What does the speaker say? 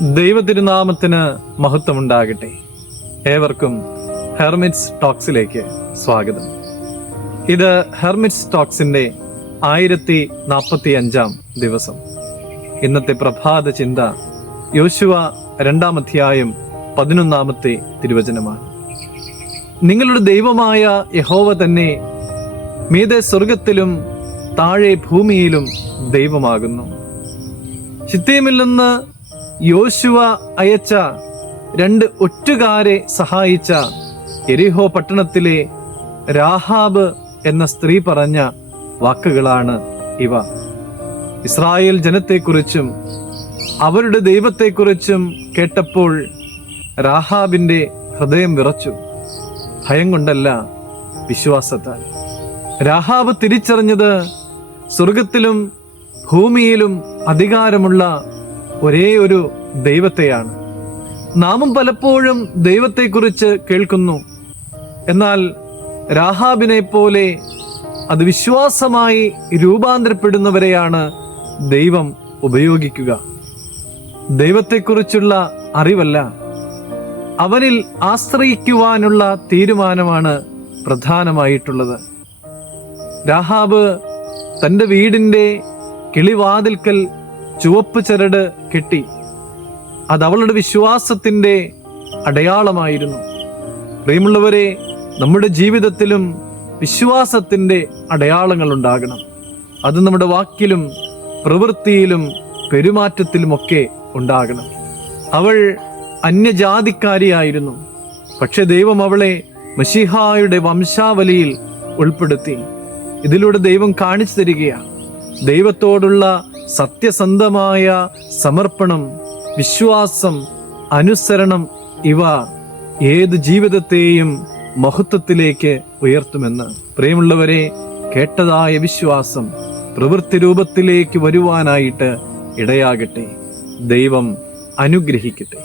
ദൈവതിരുനാമത്തിന് മഹത്വമുണ്ടാകട്ടെ. ഏവർക്കും ഹെർമിറ്റ്സ് ടോക്സിലേക്ക് സ്വാഗതം. ഇത് ഹെർമിറ്റ്സ് ടോക്സിന്റെ ആയിരത്തി നാൽപ്പത്തി അഞ്ചാം ദിവസം. ഇന്നത്തെ പ്രഭാത ചിന്ത യോശുവ രണ്ടാം അധ്യായം പതിനൊന്നാമത്തെ തിരുവചനമാണ്. നിങ്ങളുടെ ദൈവമായ യഹോവ തന്നെ മീതെ സ്വർഗത്തിലും താഴെ ഭൂമിയിലും ദൈവമാകുന്നു. ചിത്തീമിൽ നിന്ന് യോശുവ അയച്ച രണ്ട് ഒറ്റുകാരെ സഹായിച്ച എരിഹോ പട്ടണത്തിലെ രാഹാബ് എന്ന സ്ത്രീ പറഞ്ഞ വാക്കുകളാണ് ഇവ. ഇസ്രായേൽ ജനത്തെക്കുറിച്ചും അവരുടെ ദൈവത്തെക്കുറിച്ചും കേട്ടപ്പോൾ രാഹാബിന്റെ ഹൃദയം വിറച്ചു. ഭയം കൊണ്ടല്ല വിശ്വാസത്താൽ. രാഹാബ് തിരിച്ചറിഞ്ഞത് സ്വർഗത്തിലും ഭൂമിയിലും അധികാരമുള്ള ഒരേ ഒരു ദൈവത്തെയാണ്. നാമും പലപ്പോഴും ദൈവത്തെക്കുറിച്ച് കേൾക്കുന്നു. എന്നാൽ രാഹാബിനെ പോലെ അത് വിശ്വാസമായി രൂപാന്തരപ്പെടുന്നവരെയാണ് ദൈവം ഉപയോഗിക്കുക. ദൈവത്തെക്കുറിച്ചുള്ള അറിവല്ല. അവനിൽ ആശ്രയിക്കുവാനുള്ള തീരുമാനമാണ് പ്രധാനമായിട്ടുള്ളത്. രാഹാബ് തന്റെ വീടിന്റെ കിളിവാതിൽക്കൽ ചുവപ്പ് ചരട് കെട്ടി. അത് അവളുടെ വിശ്വാസത്തിന്റെ അടയാളമായിരുന്നു. പ്രിയമുള്ളവരെ നമ്മുടെ ജീവിതത്തിലും വിശ്വാസത്തിന്റെ അടയാളങ്ങൾ ഉണ്ടാകണം അത് നമ്മുടെ വാക്കിലും പ്രവൃത്തിയിലും പെരുമാറ്റത്തിലുമൊക്കെ ഉണ്ടാകണം. അവൾ അന്യജാതിക്കാരിയായിരുന്നു. പക്ഷെ ദൈവം അവളെ മഷിഹായുടെ വംശാവലിയിൽ ഉൾപ്പെടുത്തി. ഇതിലൂടെ ദൈവം കാണിച്ചു തരികയാണ്. ദൈവത്തോടുള്ള സത്യസന്ധമായ സമർപ്പണം വിശ്വാസം അനുസരണം ഇവ ഏത് ജീവിതത്തെയും മഹത്വത്തിലേക്ക് ഉയർത്തുമെന്ന്. പ്രിയമുള്ളവരെ കേട്ടതായ വിശ്വാസം പ്രവൃത്തി രൂപത്തിലേക്ക് വരുവാനായിട്ട് ഇടയാകട്ടെ. ദൈവം അനുഗ്രഹിക്കട്ടെ.